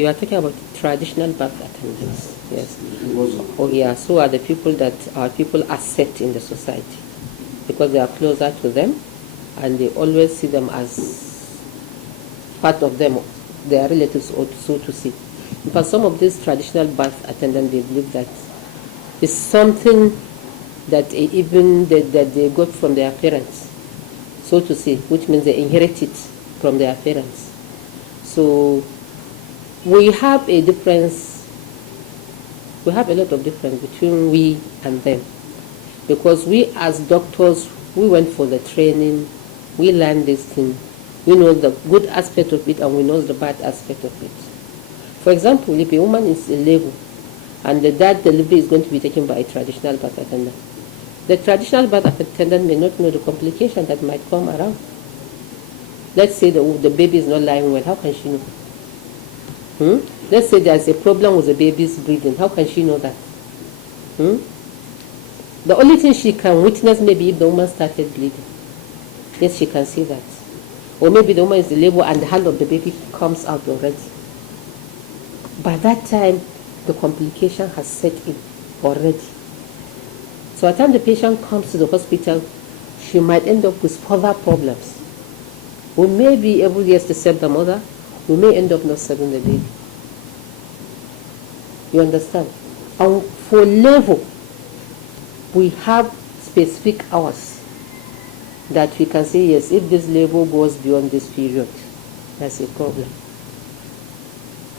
You are talking about traditional birth attendants. Yes. It was Oh yeah. So are the people that our people accept in the society because they are closer to them, and they always see them as part of them, their relatives, or so to say. Because some of these traditional birth attendants, they believe that it's something that that they got from their parents, so to say, which means they inherit it from their parents. So we have a difference. We have a lot of difference between we and them, because we as doctors, we went for the training, we learned this thing, we know the good aspect of it and we know the bad aspect of it. For example, if a woman is in labor and that delivery is going to be taken by a traditional birth attendant, the traditional birth attendant may not know the complication that might come around. Let's say the baby is not lying well, how can she know? Let's say there's a problem with the baby's breathing, how can she know that? The only thing she can witness maybe if the woman started bleeding. Yes, she can see that. Or maybe the woman is in labor and the hand of the baby comes out already. By that time, the complication has set in already. So at the time the patient comes to the hospital, she might end up with further problems. We may be able, yes, to save the mother, we may end up not saving the baby. You understand? And for labor, we have specific hours that we can say, yes, if this labor goes beyond this period, that's a problem.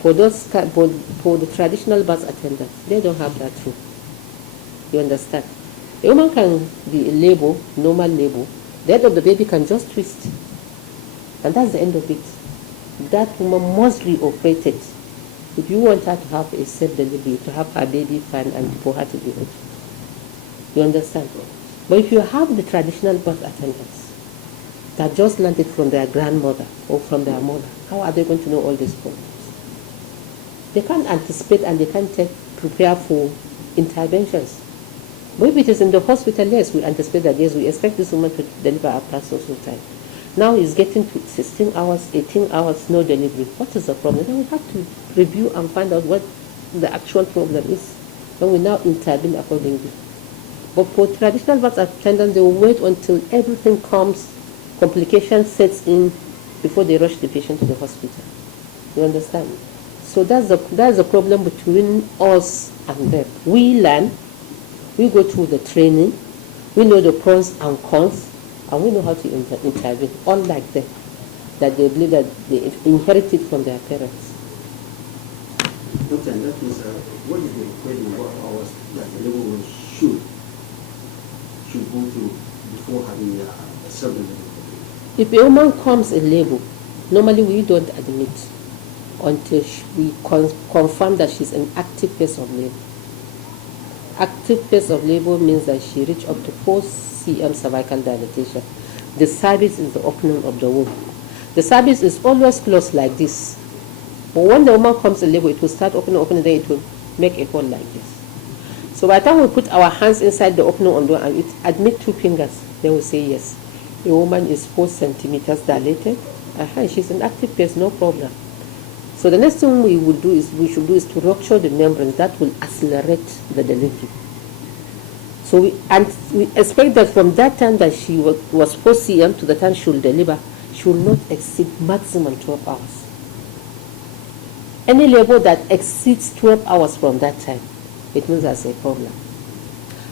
For the traditional birth attendants, they don't have that rule. You understand? A woman can be in labor, normal labor, the head of the baby can just twist, and that's the end of it. That woman must be operated if you want her to have a safe delivery, to have her baby fine and for her to be okay. You understand? But if you have the traditional birth attendants that just learned it from their grandmother or from their mother, how are they going to know all these problems? They can't anticipate and they can't prepare for interventions. But if it is in the hospital, yes, we anticipate that, yes, we expect this woman to deliver after social time. Now it's getting to 16 hours, 18 hours, no delivery. What is the problem? Then we have to review and find out what the actual problem is. Then we now intervene accordingly. But for traditional birth attendants, they will wait until everything comes, complication sets in before they rush the patient to the hospital. You understand? So that's the problem between us and them. We learn, we go through the training, we know the pros and cons, and we know how to intervene, unlike them, that they believe that they inherit it from their parents. Doctor, in that case, what is the required work hours that the labor woman should go through before having a self-delivery? If a woman comes in labor, normally we don't admit until we confirm that she's in active phase of labor. Active phase of labor means that she reached up to 4 cm cervical dilatation. The cervix is the opening of the womb. The cervix is always closed like this. But when the woman comes in labor, it will start opening, then it will make a hole like this. So by the time we put our hands inside the opening on the womb and it admit 2 fingers, they will say yes. A woman is 4 centimeters dilated. She's in active phase, no problem. So the next thing we should do is to rupture the membranes. That will accelerate the delivery. So we expect that from that time that she was 4 cm to the time she will deliver, she will not exceed maximum 12 hours. Any labor that exceeds 12 hours from that time, it means there's a problem.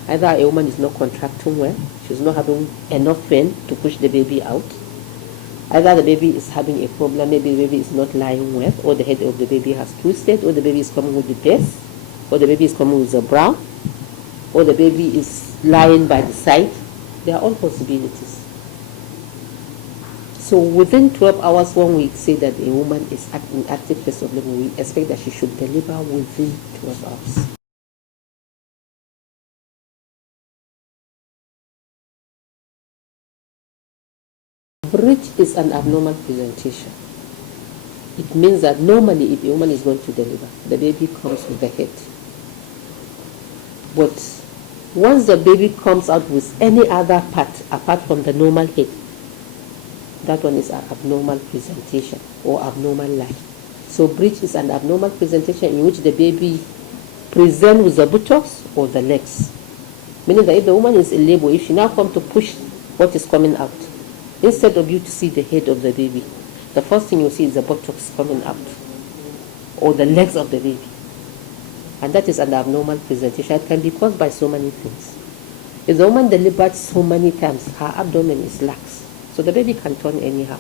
Either a woman is not contracting well, she's not having enough pain to push the baby out. Either the baby is having a problem, maybe the baby is not lying well, or the head of the baby has twisted, or the baby is coming with the face, or the baby is coming with the brow, or the baby is lying by the side. There are all possibilities. So within 12 hours, when we say that a woman is in active phase of labor, we expect that she should deliver within 12 hours. Breech is an abnormal presentation. It means that normally if a woman is going to deliver, the baby comes with the head. But once the baby comes out with any other part apart from the normal head, that one is an abnormal presentation or abnormal line. So breech is an abnormal presentation in which the baby presents with the buttocks or the legs. Meaning that if the woman is in labor, if she now comes to push what is coming out, instead of you to see the head of the baby, the first thing you see is the buttocks coming out or the legs of the baby. And that is an abnormal presentation. It can be caused by so many things. If the woman delivers so many times, her abdomen is lax, so the baby can turn anyhow.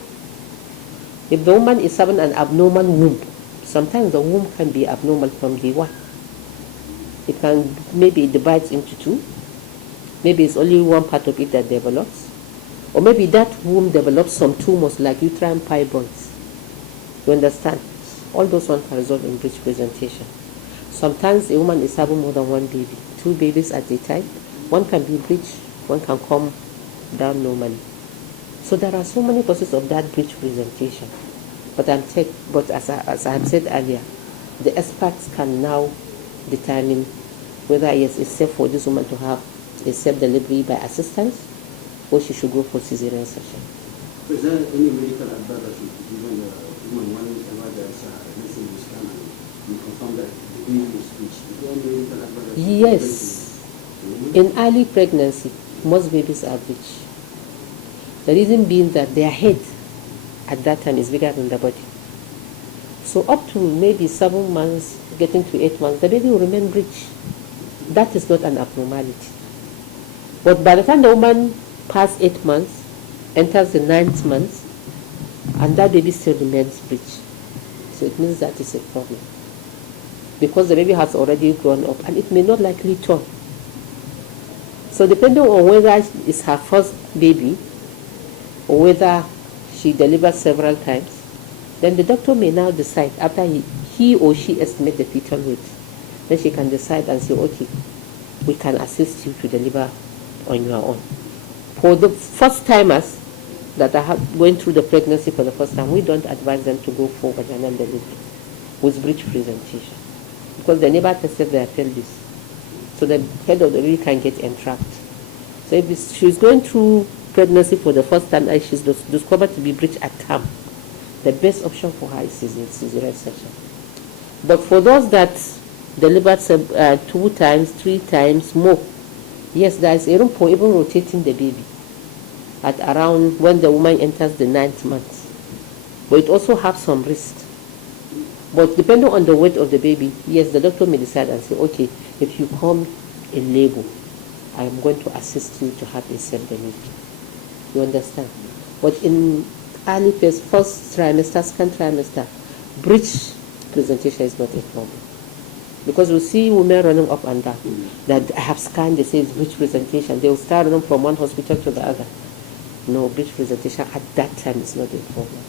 If the woman is having an abnormal womb, sometimes the womb can be abnormal from day one. It can, maybe it divides into two, maybe it's only one part of it that develops, or maybe that womb develops some tumors like uterine fibroids. You understand? All those ones can result in breech presentation. Sometimes a woman is having more than one baby, 2 babies at a time. One can be breech, one can come down normally. So there are so many causes of that breech presentation. But as I have said earlier, the experts can now determine whether yes, it's safe for this woman to have a self-delivery by assistance, or she should go for cesarean section. Is there any medical advice that should be given the woman whenever there's a missing scan and you confirm that the baby is breech? Is there any medical advice that should be given? Yes. In early pregnancy, most babies are breech. The reason being that their head at that time is bigger than the body. So up to maybe 7 months, getting to 8 months, the baby will remain breech. That is not an abnormality. But by the time the woman passes 8 months, enters the 9th month, and that baby still remains breech, so it means that is a problem. Because the baby has already grown up and it may not likely turn. So depending on whether it's her first baby or whether she delivers several times, then the doctor may now decide, after he or she estimates the fetal weight, then she can decide and say, okay, we can assist you to deliver on your own. For the first timers that are going through the pregnancy for the first time, we don't advise them to go for vaginal delivery with breech presentation, because they never tested their pelvis. So the head of the baby can get entrapped. So if she's going through pregnancy for the first time and she's discovered to be breech at term, the best option for her is cesarean section. But for those that delivered 2 times, 3 times more, yes, there is a room for even rotating the baby at around when the woman enters the 9th month. But it also has some risk. But depending on the weight of the baby, yes, the doctor may decide and say, okay, if you come in labor, I am going to assist you to have a self-delivery. You understand? But in early phase, first trimester, second trimester, breech presentation is not a problem. Because we see women running up and down. That I have scanned, they say it's breech presentation. They will start running from one hospital to the other. No, breech presentation at that time is not a problem.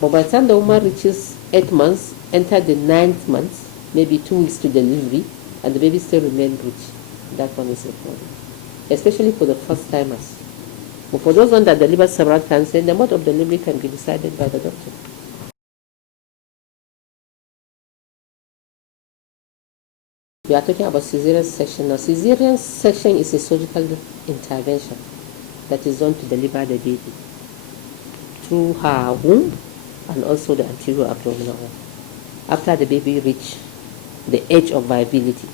But by the time the woman reaches 8 months, enter the 9th month, maybe 2 weeks to delivery, and the baby still remains breech, that one is a problem. Especially for the first timers. But for those ones that deliver several times, then the mode of delivery can be decided by the doctor. We are talking about cesarean section now. Cesarean section is a surgical intervention that is done to deliver the baby through her womb and also the anterior abdominal wall. After the baby reaches the age of viability,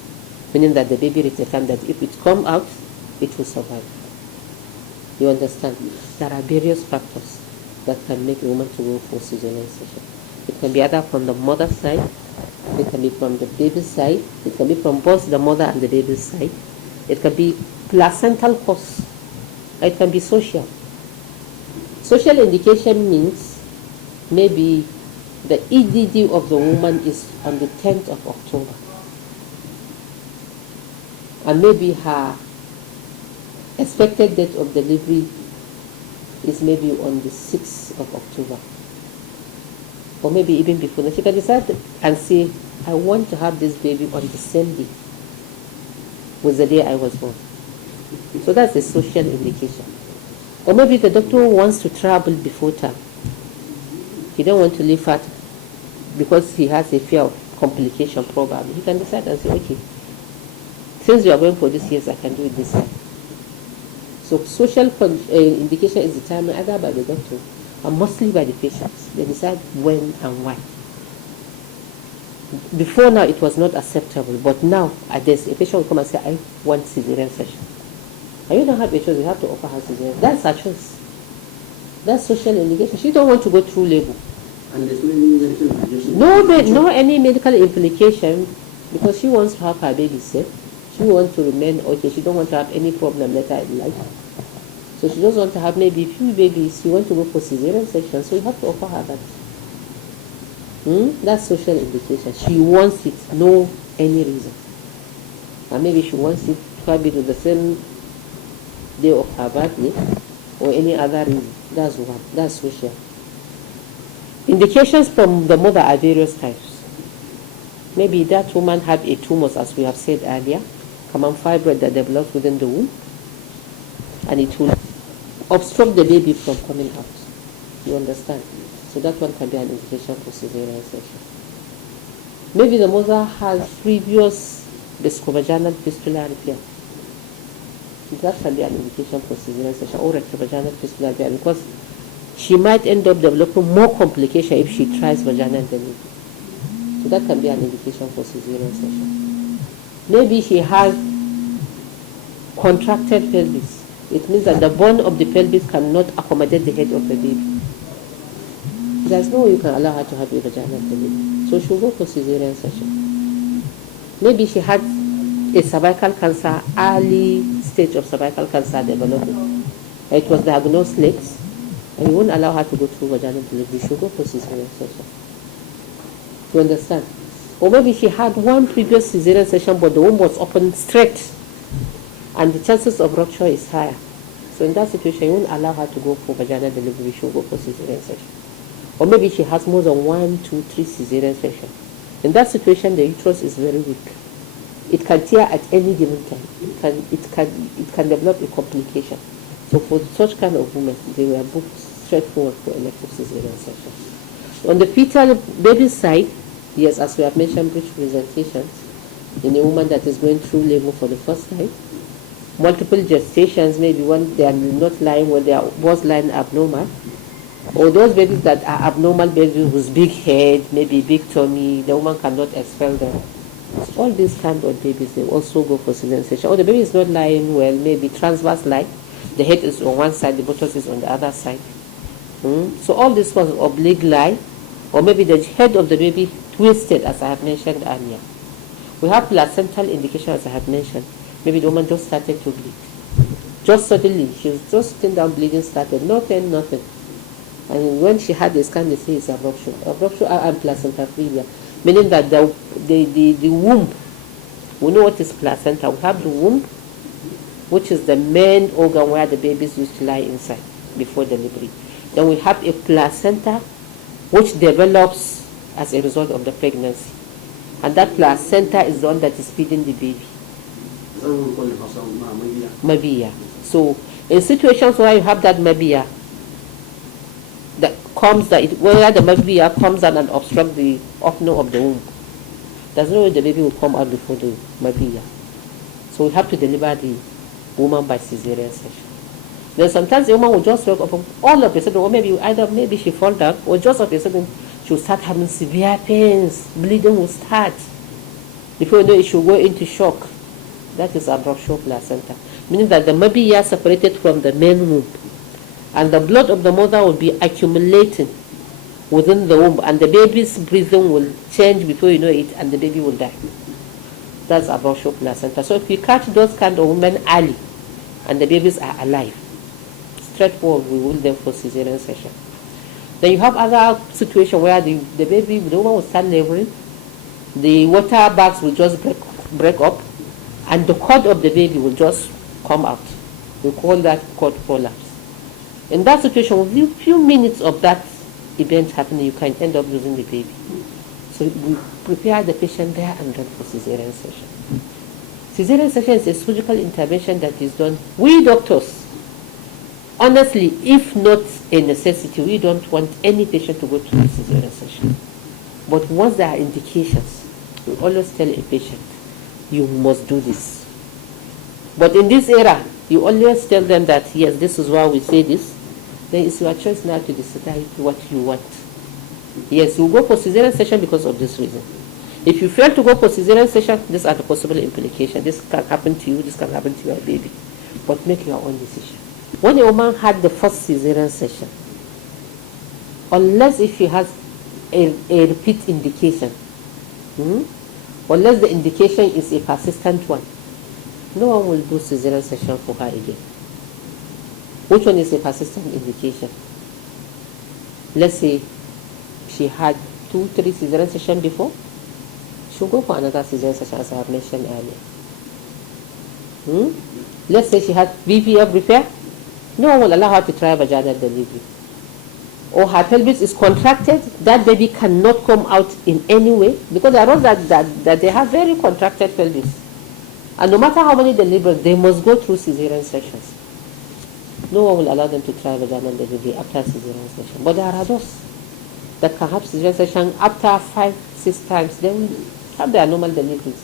meaning that the baby reaches the time that if it comes out, it will survive. You understand? There are various factors that can make a woman to go for cesarean section. It can be either from the mother's side, it can be from the baby's side, it can be from both the mother and the baby's side, it can be placental cause, it can be social. Social indication means maybe the EDD of the woman is on the 10th of October. And maybe her expected date of delivery is maybe on the 6th of October. Or maybe even before. Then she can decide and say, I want to have this baby on the same day with the day I was born. So that's a social indication. Or maybe the doctor wants to travel before time. He don't want to leave her because he has a fear of complication probably. He can decide and say, okay, since you are going for this, yes, I can do it this time. So social indication is determined either by the doctor and mostly by the patients. They decide when and why. Before now, it was not acceptable, but now, there's a patient will come and say, I want cesarean section. And you don't have a choice, you have to offer her cesarean. That's her choice. That's social indication. She don't want to go through labor. And there's no any medical implication? No any medical implication, because she wants to have her baby safe. She wants to remain okay. She don't want to have any problem later in life. So she doesn't want to have maybe few babies. She wants to go for cesarean section, so you have to offer her that. That's social indication. She wants it, no any reason. And maybe she wants it to have it on the same day of her birthday or any other reason. That's one. That's social. Indications from the mother are various types. Maybe that woman had a tumor, as we have said earlier, common fibroid that develops within the womb, and it will obstruct the baby from coming out. You understand? So that one can be an indication for cesarean section. Maybe the mother has previous vescovaginal fistula repair. That can be an indication for cesarean section or rectovaginal fistula repair, because she might end up developing more complication if she tries vaginal delivery. So that can be an indication for cesarean section. Maybe she has contracted pelvis. It means that the bone of the pelvis cannot accommodate the head of the baby. There's no way you can allow her to have a vaginal delivery. So she'll go for cesarean section. Maybe she had a cervical cancer, early stage of cervical cancer developing. It was diagnosed late, and you won't allow her to go through vaginal delivery. She'll go for cesarean section. You understand? Or maybe she had one previous cesarean section, but the womb was open straight, and the chances of rupture is higher. So in that situation, you won't allow her to go for vaginal delivery. She'll go for cesarean section. Or maybe she has more than 1, 2, 3 cesarean sections. In that situation, the uterus is very weak. It can tear at any given time. It can develop a complication. So for such kind of women, they were booked straightforward for elective cesarean section. On the fetal baby side, yes, as we have mentioned, breech presentations in a woman that is going through labor for the first time. Multiple gestations, maybe when they are not lying, when they are both lying abnormal. Or those babies that are abnormal babies with big head, maybe big tummy, the woman cannot expel them. So all these kind of babies, they also go for cesarean section. Or the baby is not lying well, maybe transverse lie. The head is on one side, the buttock is on the other side. So all this was oblique lie. Or maybe the head of the baby twisted, as I have mentioned earlier. We have placental indication, as I have mentioned. Maybe the woman just started to bleed. Just suddenly, she was just sitting down, bleeding started. No pain, nothing. And when she had the scan, they say it's abruption. Abruption and placentophilia, meaning that the womb, we know what is placenta. We have the womb, which is the main organ where the babies used to lie inside before delivery. Then we have a placenta, which develops as a result of the pregnancy. And that placenta is the one that is feeding the baby. Mabia. So in situations where you have that mabia, that comes where the mabia comes out and obstructs the opening of the womb, there's no way the baby will come out before the mabia. So we have to deliver the woman by cesarean section. Then sometimes the woman will just wake up all of a sudden, or maybe she fall down, or just of a sudden she will start having severe pains, bleeding will start. Before you know it, she will go into shock. That is abruptio placenta, meaning that the mabia separated from the main womb, and the blood of the mother will be accumulating within the womb, and the baby's breathing will change before you know it, and the baby will die. That's abruptio placenta. So if you catch those kind of women early, and the babies are alive, straightforward, we will them for cesarean section. Then you have other situations where the baby, the woman will start laboring, the water bags will just break up, and the cord of the baby will just come out. We call that cord prolapse. In that situation, within a few minutes of that event happening, you can end up losing the baby. So we prepare the patient there and then for cesarean section. Cesarean section is a surgical intervention that is done. We doctors, honestly, if not a necessity, we don't want any patient to go through the cesarean section. But once there are indications, we always tell a patient, you must do this. But in this era, you always tell them that, yes, this is why we say this. Then it's your choice now to decide what you want. Yes, you go for cesarean section because of this reason. If you fail to go for cesarean section, these are the possible implications. This can happen to you, this can happen to your baby. But make your own decision. When a woman had the first cesarean session, unless if she has a repeat indication, unless the indication is a persistent one, no one will do cesarean section for her again. Which one is a persistent indication? Let's say she had 2-3 cesarean sessions before, she'll go for another cesarean section, as I have mentioned earlier. Let's say she had VVF repair, no one will allow her to try vaginal delivery. Or her pelvis is contracted, that baby cannot come out in any way, because there are those that they have very contracted pelvis. And no matter how many deliveries, they must go through cesarean sections. No one will allow them to try vaginal delivery after cesarean section. But there are those that can have cesarean section after 5-6 times, they will have their normal deliveries.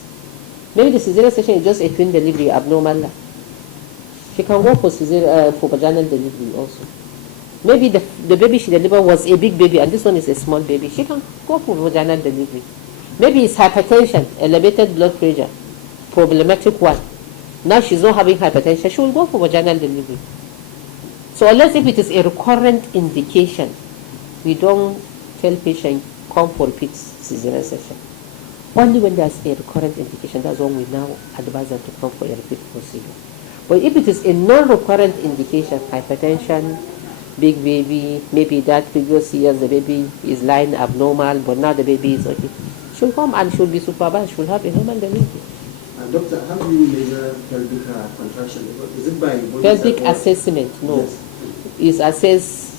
Maybe the cesarean section is just a twin delivery, abnormal. She can go for vaginal delivery also. Maybe the baby she delivered was a big baby and this one is a small baby. She can go for vaginal delivery. Maybe it's hypertension, elevated blood pressure, problematic one. Now she's not having hypertension, she will go for vaginal delivery. So unless if it is a recurrent indication, we don't tell patients come for repeat cesarean section. Only when there's a recurrent indication, that's when we now advise them to come for a repeat procedure. But if it is a non-recurrent indication, hypertension, big baby, maybe that previous years the baby is lying abnormal, but now the baby is okay, she'll come and she'll be supervised, she'll have a normal delivery. Doctor, how do you measure pelvic contraction? Is it by body? Pelvic assessment, no. Yes. Is assessed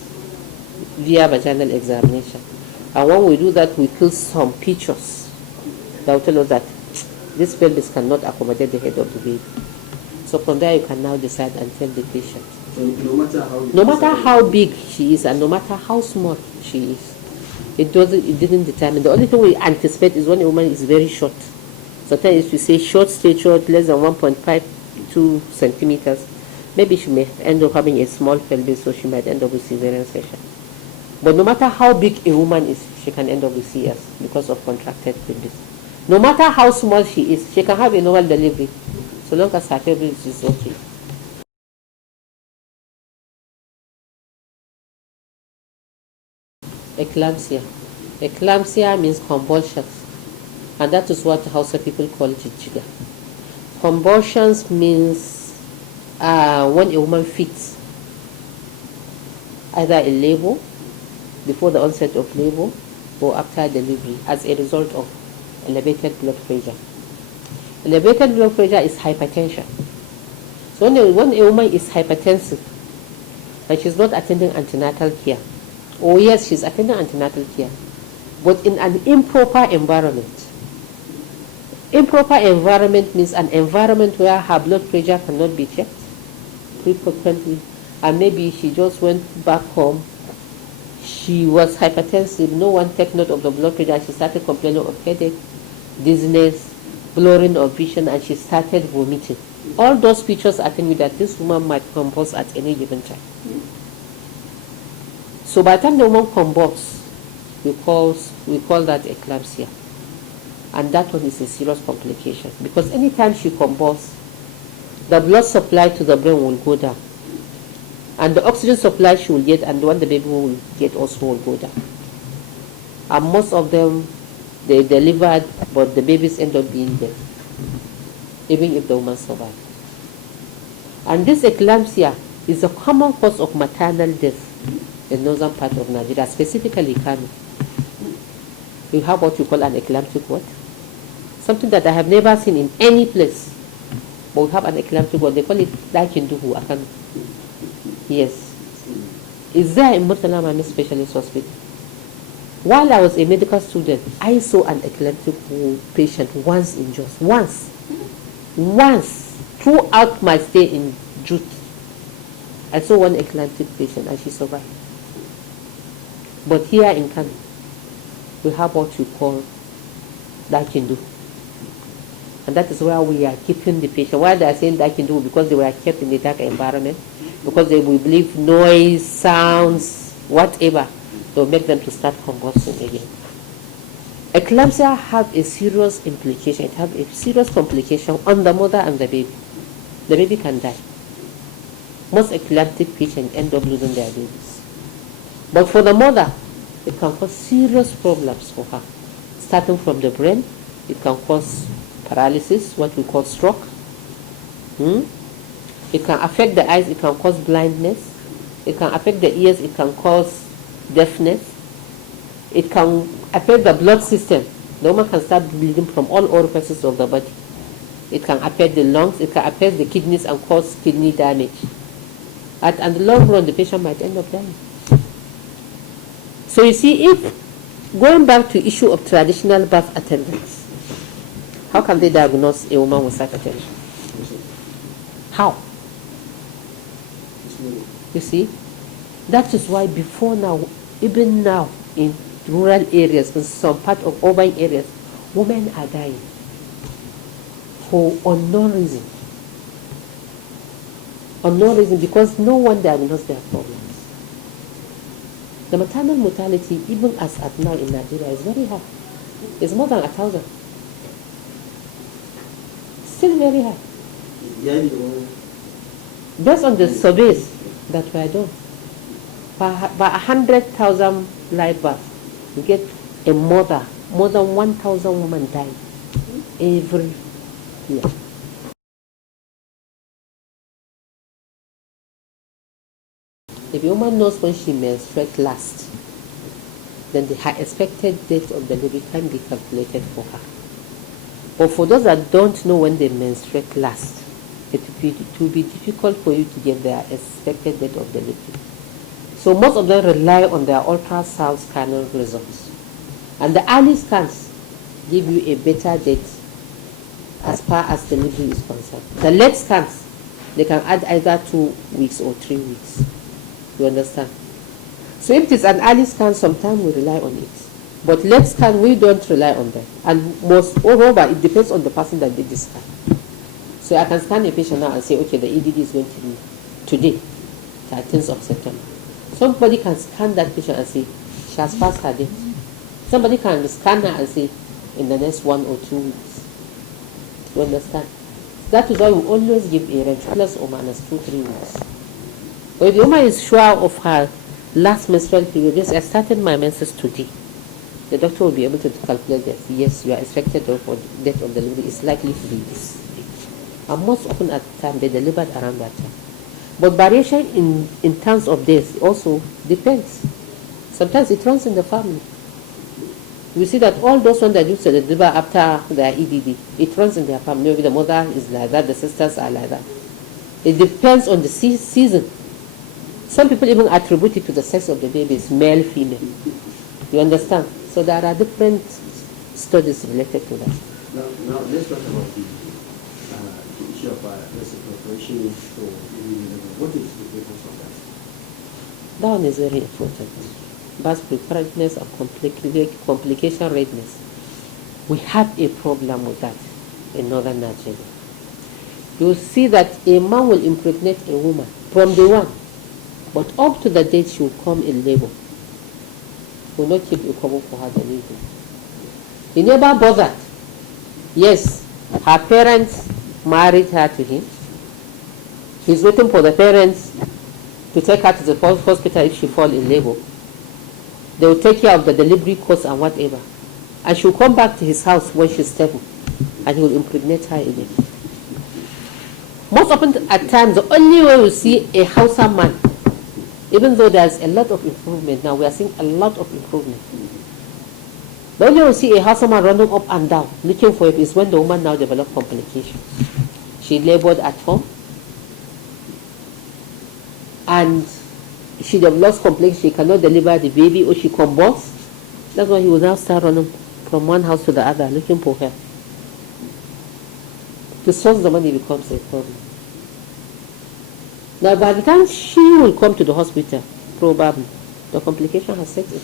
via vaginal examination. And when we do that, we kill some pictures that will tell us that this pelvis cannot accommodate the head of the baby. So from there you can now decide and tell the patient. So no matter how big she is and no matter how small she is, it didn't determine. The only thing we anticipate is when a woman is very short. Sometimes if you say short stature, less than 1.52 centimeters, maybe she may end up having a small pelvis, so she might end up with cesarean section. But no matter how big a woman is, she can end up with CS because of contracted pelvis. No matter how small she is, she can have a normal delivery, so long as her pelvis is okay. Eclampsia. Eclampsia means convulsions, and that is what Hausa people call jijjiga. Convulsions means when a woman feeds either in labor, before the onset of labor, or after delivery as a result of elevated blood pressure. Elevated blood pressure is hypertension. So when a woman is hypertensive and she's not attending antenatal care, or yes, she's attending antenatal care, but in an improper environment. Improper environment means an environment where her blood pressure cannot be checked frequently, and maybe she just went back home, she was hypertensive, no one took note of the blood pressure, she started complaining of headache, dizziness, blurring of vision, and she started vomiting. All those features are telling you that this woman might convulse at any given time. So by the time the woman convulses, we call that eclampsia. And that one is a serious complication, because anytime she convulses, the blood supply to the brain will go down. And the oxygen supply she will get and the one the baby will get also will go down. And most of them, they delivered, but the babies end up being dead, even if the woman survives. And this eclampsia is a common cause of maternal death in northern part of Nigeria, specifically Kano. We have what you call an eclamptic ward. Something that I have never seen in any place. But we have an eclamptic ward. They call it Dakinduhu, Akano. Yes. It's there in Murtala Mami Specialist Hospital. While I was a medical student, I saw an eclamptic patient once in Jos. Once. Throughout my stay in Jute, I saw one eclamptic patient and she survived. But here in Kano, we have what you call Dakindu. And that is where we are keeping the patient. Why they are saying Dakindu? Because they were kept in the dark environment. Because they will believe noise, sounds, whatever, will make them to start convulsing again. Eclampsia have a serious implication. It have a serious complication on the mother and the baby. The baby can die. Most eclamptic patients end up losing their babies. But for the mother, it can cause serious problems for her. Starting from the brain, it can cause paralysis, what we call stroke. It can affect the eyes, it can cause blindness. It can affect the ears, it can cause deafness. It can affect the blood system. The woman can start bleeding from all orifices of the body. It can affect the lungs, it can affect the kidneys and cause kidney damage. And the long run, the patient might end up dying. So you see, if going back to issue of traditional birth attendants, how can they diagnose a woman with hypertension? How? You see, that is why before now, even now in rural areas, in some part of urban areas, women are dying for unknown reason. Unknown reason because no one diagnosed their problems. The maternal mortality, even as at now in Nigeria, is very high. It's more than 1,000. Still very high. Based on the surveys that were done, by 100,000 live births, you get a mother, more than 1,000 women die every year. If a woman knows when she menstruates last, then her expected date of delivery can be calculated for her. But for those that don't know when they menstruate last, it will be difficult for you to get their expected date of delivery. So most of them rely on their ultrasound scanning results. And the early scans give you a better date as far as delivery is concerned. The late scans, they can add either 2 weeks or 3 weeks. You understand? So if it is an early scan, sometimes we rely on it. But late scan, we don't rely on them. And moreover, it depends on the person that did the scan. So I can scan a patient now and say, okay, the EDD is going to be today, 13th of September. Somebody can scan that patient and say, she has passed her date. Somebody can scan her and say, in the next 1 or 2 weeks. You understand? That is why we always give a range, plus or minus 2-3 weeks. But if the woman is sure of her last menstrual period, yes, I started my menses today, the doctor will be able to calculate that, yes, your expected date of delivery is likely to be this. And most often at the time, they delivered around that time. But variation in terms of days also depends. Sometimes it runs in the family. We see that all those ones that used to deliver after their EDD, it runs in their family. Maybe the mother is like that, the sisters are like that. It depends on the season. Some people even attribute it to the sex of the babies, male, female. You understand? So there are different studies related to that. Now let's talk about the issue of preparation for delivery. What is the difference of that? That one is very important. Birth preparedness and complication readiness. We have a problem with that in northern Nigeria. You see that a man will impregnate a woman from day one, but up to the date she will come in labor. Will not keep a cover for her delivery. He never bothered. Yes, her parents married her to him. He's waiting for the parents to take her to the hospital if she falls in labor. They will take care of the delivery costs and whatever. And she will come back to his house when she's stable, and he will impregnate her again. Most often at times, the only way we see a Hausa man, even though there's a lot of improvement now, we are seeing a lot of improvement. The only way we see a Hausa man running up and down, looking for it, is when the woman now develops complications. She labored at home, and she develops complaints, she cannot deliver the baby, or she convulses. That's why he will now start running from one house to the other, looking for her. To source the money becomes a problem. Now, by the time she will come to the hospital, probably, the complication has set in.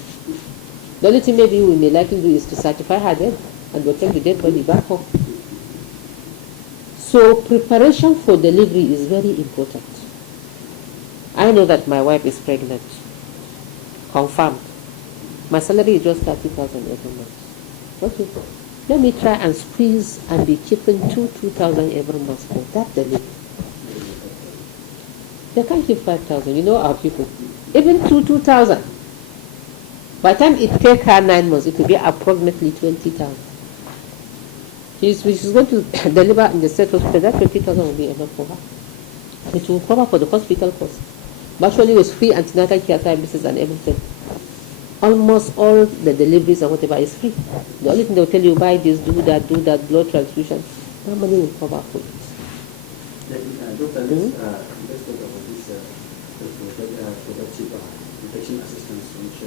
The only thing maybe we may likely do is to certify her dead, and we'll take the dead body back home. So, preparation for delivery is very important. I know that my wife is pregnant, confirmed. My salary is just 30,000 every month. Okay, let me try and squeeze and be keeping 2,000 every month for that delivery. They can't keep 5,000. You know our people. Even 2,000. By the time it takes her 9 months, it will be approximately 20,000. She's going to deliver in the state hospital. That 20,000 will be enough for her. It will cover for the hospital cost. But actually, with free antenatal care services and everything, almost all the deliveries and whatever is free. The only thing they will tell you, buy this, do that, blood transfusion. That money will cover for it. Doctor, let's talk about this productive protection assistance, which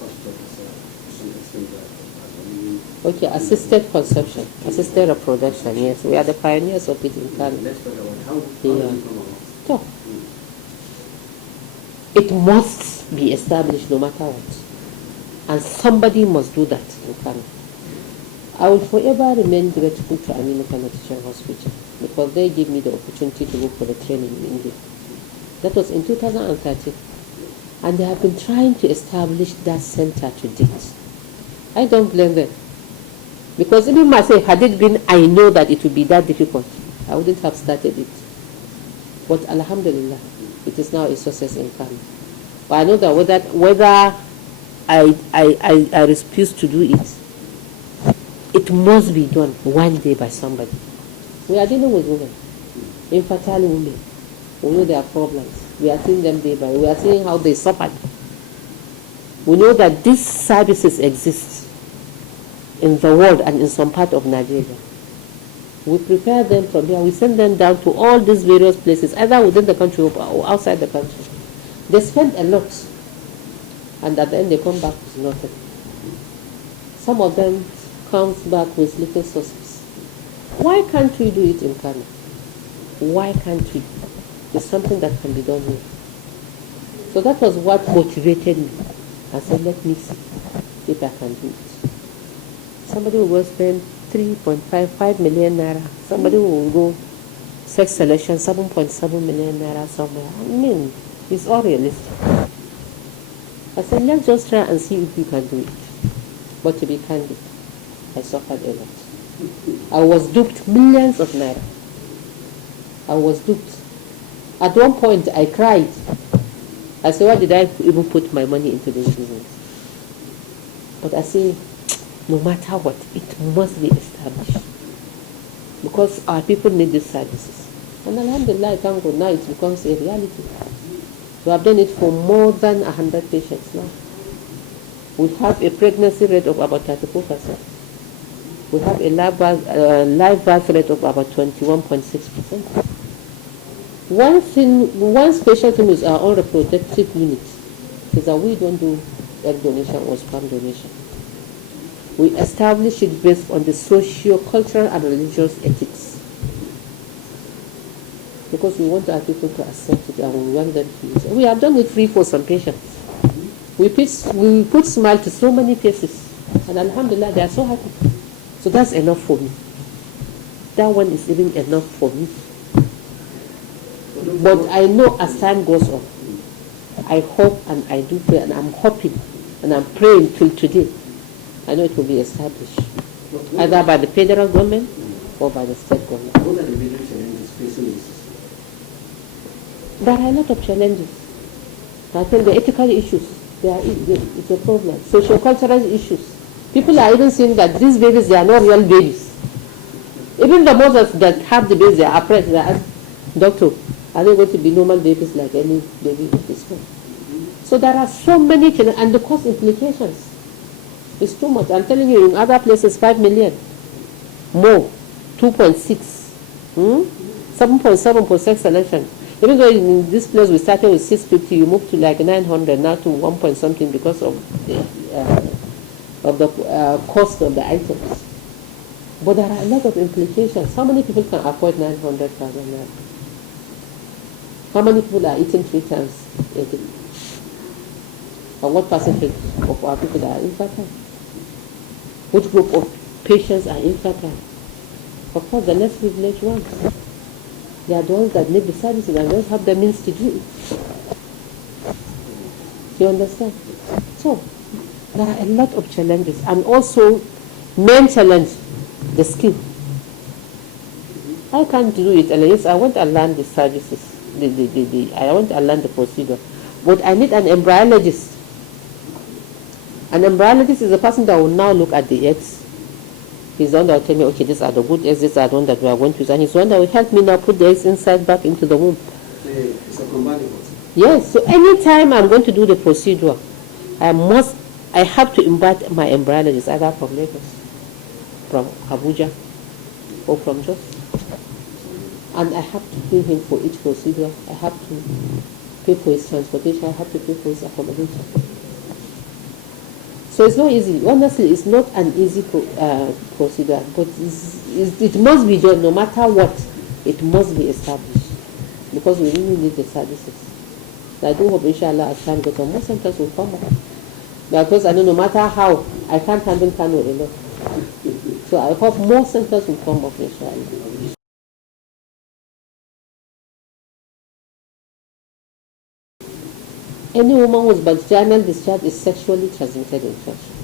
hospital has to some extent Okay, assisted conception, assisted reproduction, yes. We are the pioneers of it in Ghana. Let's talk about how do you come about? So, it must be established no matter what. And somebody must do that in Ghana. I will forever remain grateful to Aminu Kano Teaching Hospital because they gave me the opportunity to go for the training in India. That was in 2013. And they have been trying to establish that center to date. I don't blame them. Because even myself, had it been, I know that it would be that difficult. I wouldn't have started it. But Alhamdulillah, it is now a success in Ghana. But I know that whether I refuse to do it, it must be done one day by somebody. We are dealing with women, infertile women. We know their problems. We are seeing them day by day. We are seeing how they suffer. We know that these services exist in the world and in some part of Nigeria. We prepare them from here. We send them down to all these various places, either within the country or outside the country. They spend a lot, and at the end they come back with nothing. Some of them comes back with little sources. Why can't we do it in Ghana? Why can't we? It's something that can be done here. So that was what motivated me. I said, let me see if I can do it. Somebody will spend 3.55 million naira. Somebody will go sex selection 7.7 million naira somewhere. I mean, it's all realistic. I said, let's just try and see if we can do it. But to be candid, I suffered a lot. I was duped millions of naira. I was duped. At one point, I cried. I said, why did I even put my money into this business? But I say, no matter what, it must be established. Because our people need these services. And Alhamdulillah, thank God, now it becomes a reality. We have done it for more than 100 patients now. We have a pregnancy rate of about 34%. We have a live birth rate of about 21.6%. One special thing with our own reproductive unit is that we don't do egg donation or sperm donation. We establish it based on the socio-cultural and religious ethics. Because we want our people to accept it and we want them to use it. We have done it free for some patients. We put smile to so many faces. And Alhamdulillah, they are so happy. So that's enough for me. That one is even enough for me. But I know as time goes on, I hope and I do pray and I'm hoping and I'm praying till today. I know it will be established, either by the federal government or by the state government. What are the major challenges facing this? There are a lot of challenges. I think the ethical issues, it's a problem. Socio-cultural issues. People are even saying that these babies, they are not real babies. Even the mothers that have the babies, they are afraid. They ask, doctor, are they going to be normal babies like any baby with this one? So there are so many challenges, and the cost implications. It's too much. I'm telling you, in other places, 5 million. More. 2.6. 7.7 for sex selection. Even though in this place we started with 650, you moved to like 900, now to 1 point something because of the cost of the items. But there are a lot of implications. How many people can afford 900,000 naira? How many people are eating 3 times a day? And what percentage of our people are infertile? Which group of patients are infertile? Of course, the less privileged ones. They are the ones that need the services and don't have the means to do it. You understand? So, there are a lot of challenges. And also, Main challenge, the skill. I can't do it, and yes, I want to learn the services. I want to learn the procedure, but I need an embryologist. An embryologist is a person that will now look at the eggs. He's the one that will tell me, okay, these are the good eggs, these are the ones that we are going to use, and he's the one that will help me now put the eggs inside back into the womb. It's a combined. Yes, so anytime I'm going to do the procedure, I have to invite my embryologist, either from Lagos, from Abuja, or from Jos. And I have to pay him for each procedure. I have to pay for his transportation. I have to pay for his accommodation. So it's not easy. Honestly, it's not an easy procedure, but it must be done no matter what. It must be established because we really need the services. I do hope, inshallah, as time goes on, more centers will come up. Because I know no matter how, I can't handle Kano alone. So I hope more centers will come up, inshallah. Any woman with vaginal discharge is sexually transmitted infection.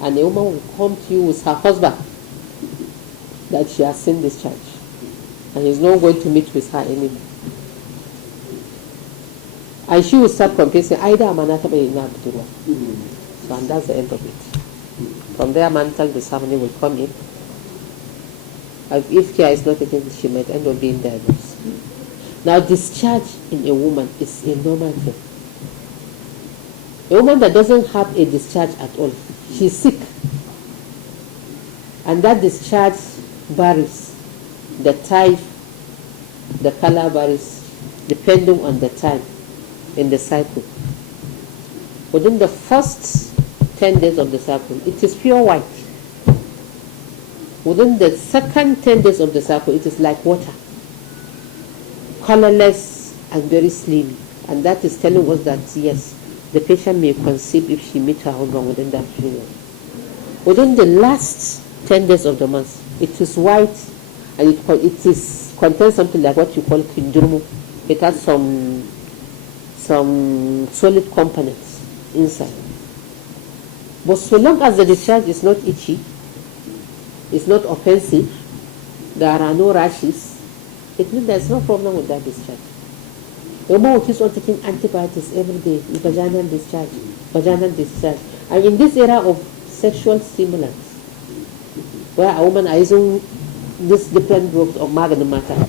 And a woman will come to you with her husband that she has seen discharge. And he's not going to meet with her anymore. And she will start confessing, either a man or a. So, and that's the end of it. From there, mental disharmony will come in. And if care is not taken, she might end up being diagnosed. Now, discharge in a woman is a normal thing. A woman that doesn't have a discharge at all, she's sick. And that discharge varies. The type, the color varies, depending on the time in the cycle. Within the first 10 days of the cycle, it is pure white. Within the second 10 days of the cycle, it is like water, colorless and very slimy. And that is telling us that, yes, the patient may conceive if she meets her husband within that period. Within the last 10 days of the month, it is white and it contains something like what you call kindurmu. It has some solid components inside. But so long as the discharge is not itchy, it's not offensive, there are no rashes, it means there's no problem with that discharge. The woman will keep on taking antibiotics every day, vaginal discharge. And in this era of sexual stimulants, where a woman is using these different drugs of magnum matter,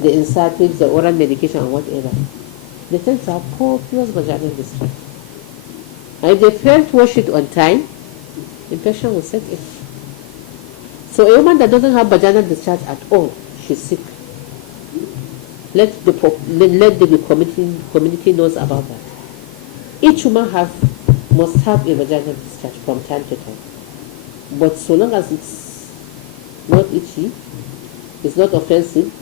the insatives, the oral medication, and whatever, they tend to have copious vaginal discharge. And if they fail to wash it on time, infection will set in. So a woman that doesn't have vaginal discharge at all, she's sick. Let the community knows about that. Each woman must have a vaginal discharge from time to time. But so long as it's not itchy, it's not offensive,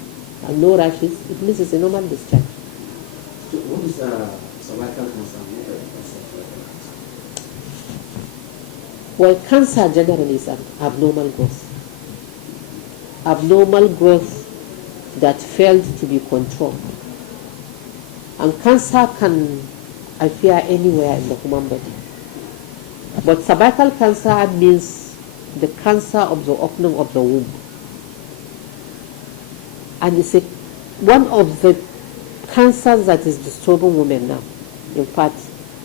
and no rashes, it means it's a normal discharge. So what is cervical cancer? Well, cancer generally is an abnormal growth. Abnormal growth that failed to be controlled. And cancer can appear anywhere in the human body. But cervical cancer means the cancer of the opening of the womb. And it's one of the cancers that is disturbing women now. In fact,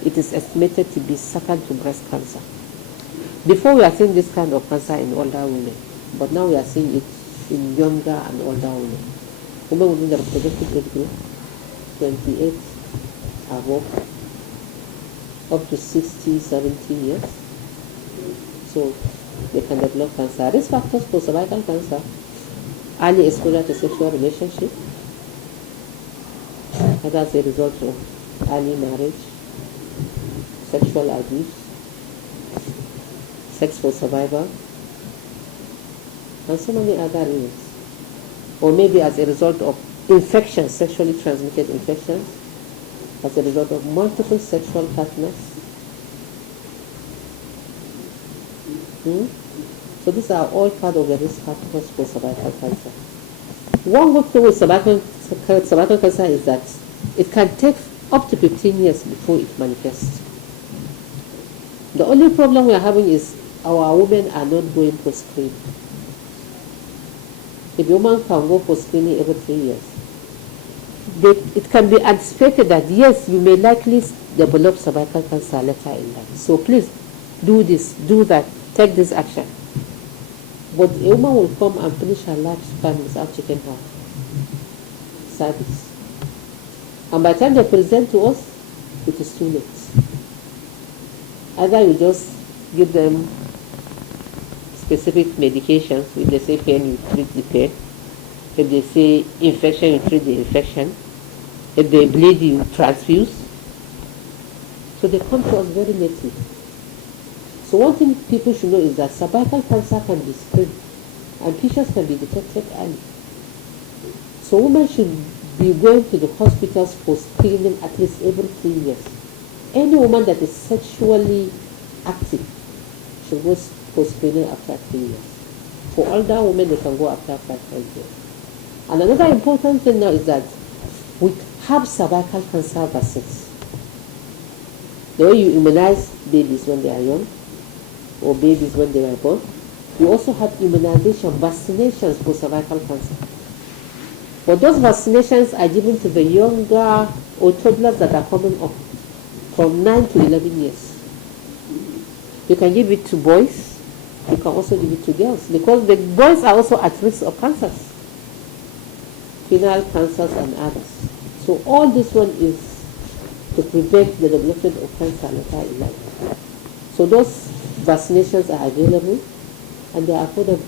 it is estimated to be second to breast cancer. Before we are seeing this kind of cancer in older women, but now we are seeing it in younger and older women. Women within the reproductive age group, 28 above, up to 60, 70 years. So they can develop cancer. Risk factors for cervical cancer: early exposure to sexual relationship, whether as a result of early marriage, sexual abuse, sex for survival, and so many other reasons. Or maybe as a result of infections, sexually transmitted infections, as a result of multiple sexual partners. So these are all part of the risk factors for cervical cancer. One good thing with cervical cancer is that it can take up to 15 years before it manifests. The only problem we are having is our women are not going for screening. If a woman can go for screening every 3 years, it can be anticipated that yes, you may likely develop cervical cancer later in life. So please do this, do that, take this action. But a woman will come and finish her lifespan without checking her cervix. And by the time they present to us, it is too late. Either you just give them specific medications. If they say pain, you treat the pain. If they say infection, you treat the infection. If they bleed, you transfuse. So they come to us very lately. So one thing people should know is that cervical cancer can be screened and features can be detected early. So women should be going to the hospitals for screening at least every 3 years. Any woman that is sexually active should go for screening after 3 years. For older women, they can go after 5 years. And another important thing now is that we have cervical cancer vaccines. The way you immunize babies when they are young, or babies when they are born, we also have immunization, vaccinations for cervical cancer. But those vaccinations are given to the younger or toddlers that are coming up from 9 to 11 years. You can give it to boys, you can also give it to girls, because the boys are also at risk of cancers, penile cancers and others. So all this one is to prevent the development of cancer later in life. So those vaccinations are available and they are affordable.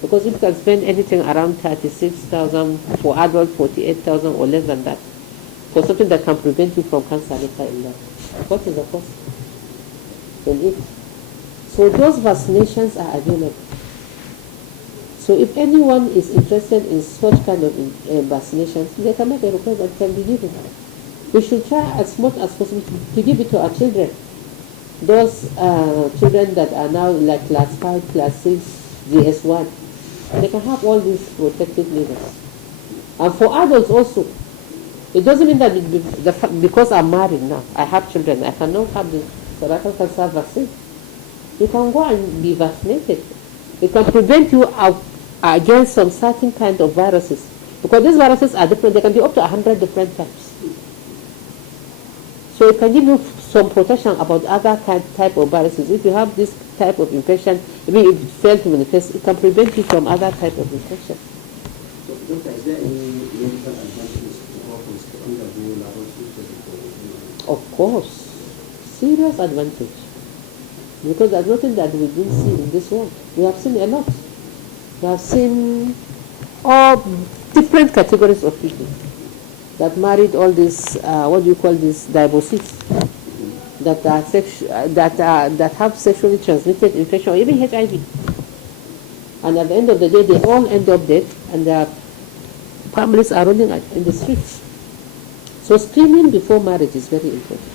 Because if you can spend anything around 36,000 for adults, 48,000 or less than that, for something that can prevent you from cancer later in life, what is the cost? So those vaccinations are available. So if anyone is interested in such kind of vaccinations, they can make a request that can be given. We should try as much as possible to give it to our children. Those children that are now like class 5, class 6, GS1, they can have all these protective measures. And for adults also, it doesn't mean that because I'm married now, I have children, I cannot have the cervical cancer vaccine. You can go and be vaccinated. It can prevent you against some certain kind of viruses. Because these viruses are different, they can be up to 100 different types. So it can give you some protection about other type of viruses. If you have this type of infection, even if it fails to manifest, it can prevent you from other type of infection. So, Doctor, is there any medical advantages to orphans to undergo laboratory tests? Of course, serious advantage. Because there's nothing that we didn't see in this world. We have seen a lot. We have seen all different categories of people that married all these, divorcees, that have sexually transmitted infection or even HIV. And at the end of the day, they all end up dead, and their families are running in the streets. So screening before marriage is very important.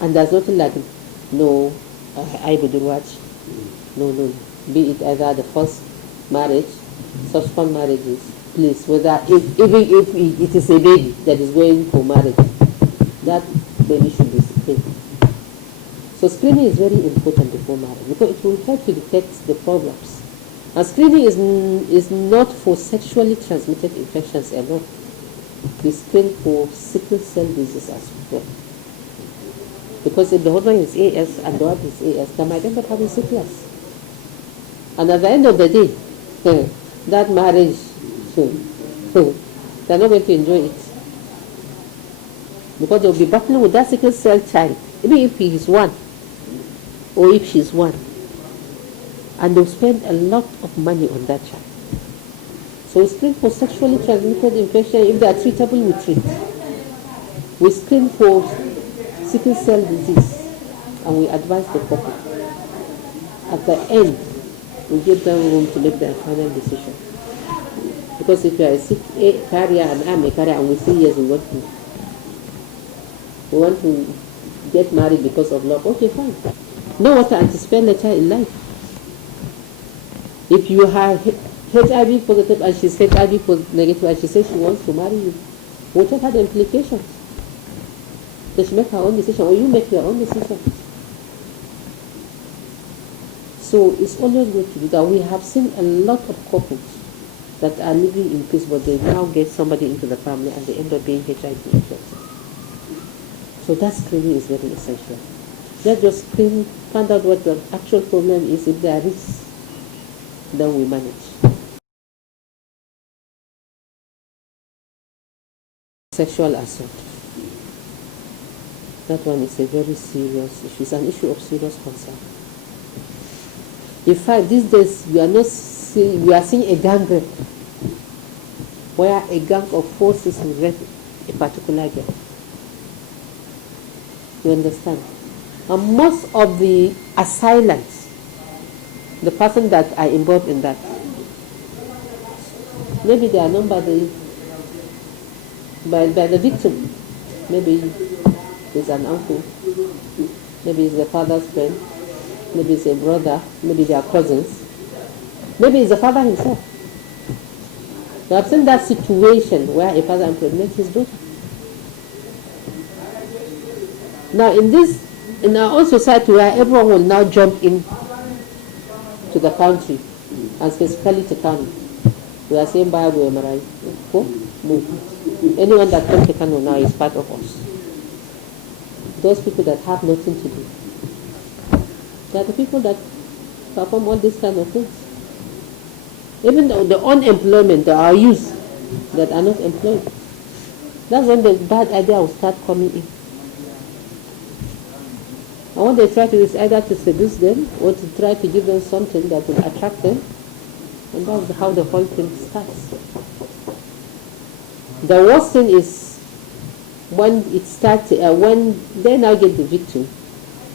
And there's nothing like no, I wouldn't watch. No. Be it either the first marriage, subsequent marriages, please, even if it is a baby that is going for marriage, that baby should be screened. So screening is very important before marriage because it will help to detect the problems. And screening is not for sexually transmitted infections alone. We screen for sickle cell disease as well. Because if the husband is AS and the wife is AS, they might end up having syphilis. And at the end of the day, that marriage, they're not going to enjoy it. Because they'll be battling with that sickle cell child, even if he is one, or if she's one. And they'll spend a lot of money on that child. So we screen for sexually transmitted infection. If they are treatable, we treat. We screen for sickle cell disease, and we advise the couple. At the end, we give them room to make their final decision. Because if you are a sick carrier and I'm a carrier and we say yes, we want to get married because of love, okay, fine. Know what to anticipate later in life. If you have HIV positive and she's HIV negative and she says she wants to marry you, what are the implications? Does she make her own decision or you make your own decision? So it's always good to do that. We have seen a lot of couples that are living in peace, but they now get somebody into the family and they end up being HIV infected. So that screening is very essential. Let's just screen, find out what the actual problem is. If there is, then we manage. Sexual assault. That one is a very serious issue. It's an issue of serious concern. In fact, these days we are seeing a gang rape, where a gang of forces will rape a particular girl. You understand? And most of the assailants, the person that are involved in that, maybe they are known by the victim. Maybe it's an uncle, maybe it's the father's friend, maybe it's a brother, maybe they are cousins, maybe it's the father himself. You have seen that situation where a father impregnates his daughter. Now in our own society where everyone will now jump in to the country, and specifically to Kano, we are saying Bible Marai. Anyone that comes to Kano now is part of us. Those people that have nothing to do, they are the people that perform all these kind of things. Even the unemployment, there are youth that are not employed. That's when the bad idea will start coming in. And what they try to do is either to seduce them or to try to give them something that will attract them. And that's how the whole thing starts. The worst thing is when it starts, when they now get the victim,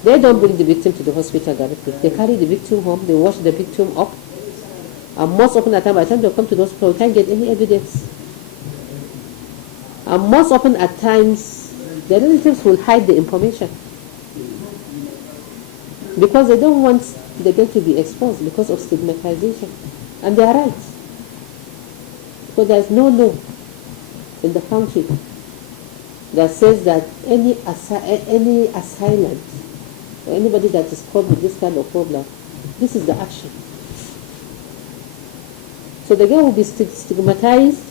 they don't bring the victim to the hospital directly. They carry the victim home, they wash the victim up, and most often at time, by the time they come to the hospital, we can't get any evidence. And most often at times, the relatives will hide the information because they don't want the girl to be exposed because of stigmatization. And they are right. Because there is no law in the country that says that any assailant or anybody that is caught with this kind of problem, this is the action. So the girl will be stigmatized,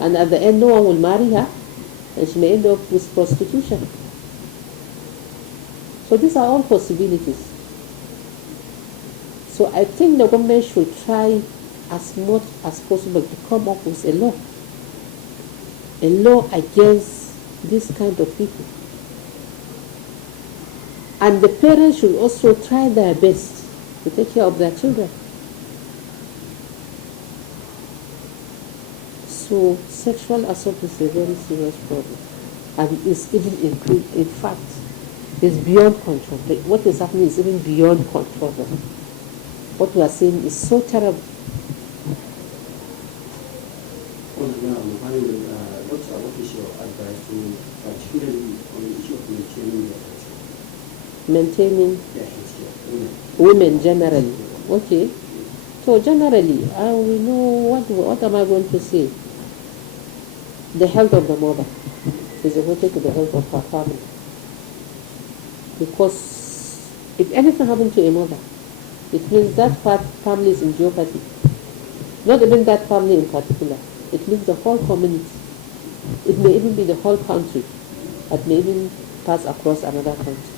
and at the end no one will marry her, and she may end up with prostitution. So these are all possibilities. So I think the government should try as much as possible to come up with a law against this kind of people. And the parents should also try their best to take care of their children. So sexual assault is a very serious problem, and it's even in fact, it's beyond control. What is happening is even beyond control. What we are seeing is so terrible. What is your advice to particularly on the issue of maintaining your health? Maintaining women generally. Okay. So generally, we know what am I going to say? The health of the mother is related to the health of her family. Because if anything happens to a mother, it means that family is in jeopardy. Not even that family in particular. It means the whole community. It may even be the whole country. It may even pass across another country.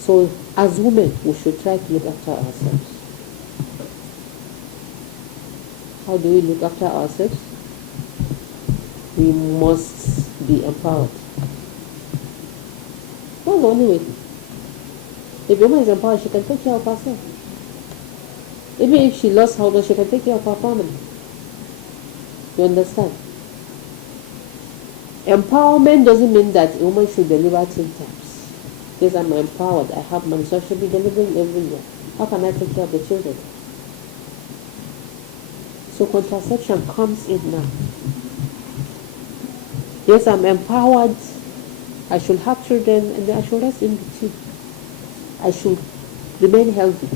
So as women, we should try to look after ourselves. How do we look after ourselves? We must be empowered. That's the only way. If a woman is empowered, she can take care of herself. Even if she lost her husband, she can take care of her family. You understand? Empowerment doesn't mean that a woman should deliver 10 times. Yes, I'm empowered, I have money, so I should be delivering every year. How can I take care of the children? So contraception comes in now. Yes, I'm empowered, I should have children, and I should rest in between. I should remain healthy.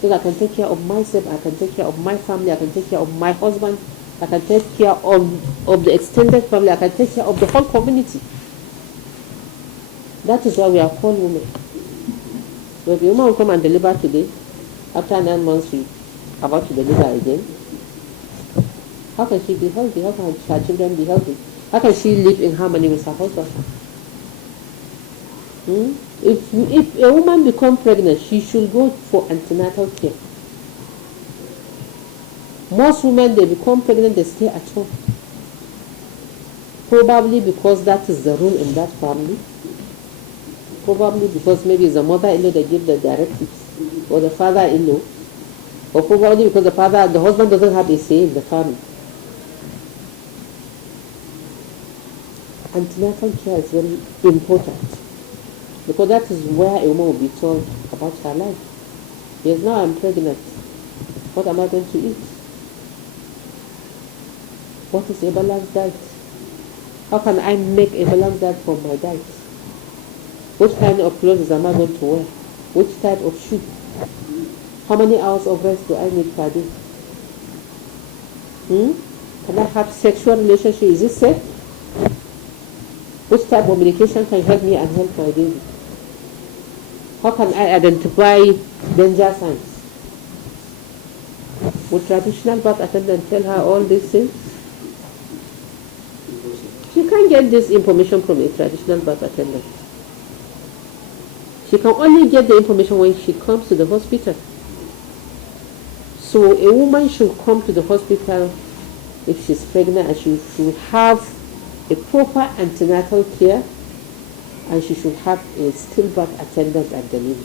So that I can take care of myself, I can take care of my family, I can take care of my husband, I can take care of the extended family, I can take care of the whole community. That is why we are called women. So if a woman will come and deliver today, after 9 months she about to deliver again, how can she be healthy? How can her children be healthy? How can she live in harmony with her husband? If a woman becomes pregnant, she should go for antenatal care. Most women, they become pregnant, they stay at home. Probably because that is the rule in that family. Probably because maybe it's the mother-in-law that give the directives, or the father-in-law, or probably because the husband doesn't have a say in the family. Antenatal care is very important, because that is where a woman will be told about her life. Yes, now I'm pregnant. What am I going to eat? What is a balanced diet? How can I make a balanced diet from my diet? Which kind of clothes am I going to wear? Which type of shoe? How many hours of rest do I need per day? Can I have sexual relationship? Is it safe? Which type of medication can help me and help my baby? How can I identify danger signs? Would traditional birth attendant tell her all these things? She can't get this information from a traditional birth attendant. She can only get the information when she comes to the hospital. So a woman should come to the hospital if she's pregnant, and she should have a proper antenatal care, and she should have a stillbirth attendant at delivery.